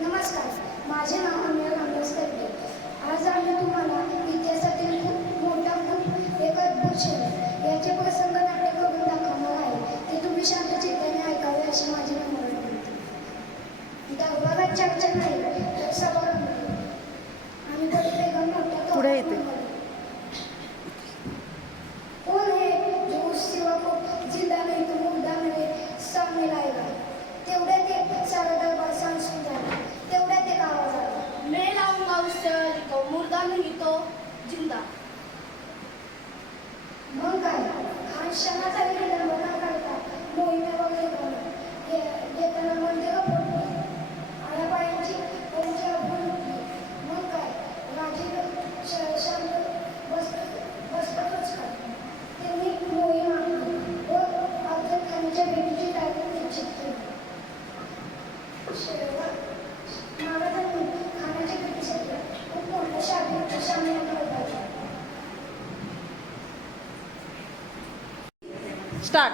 नमस्कार. माझे नाव अनिल उसळ लिहितो मुर्दा लिहितो जिंदा. मग काय? हा क्षणाचा start.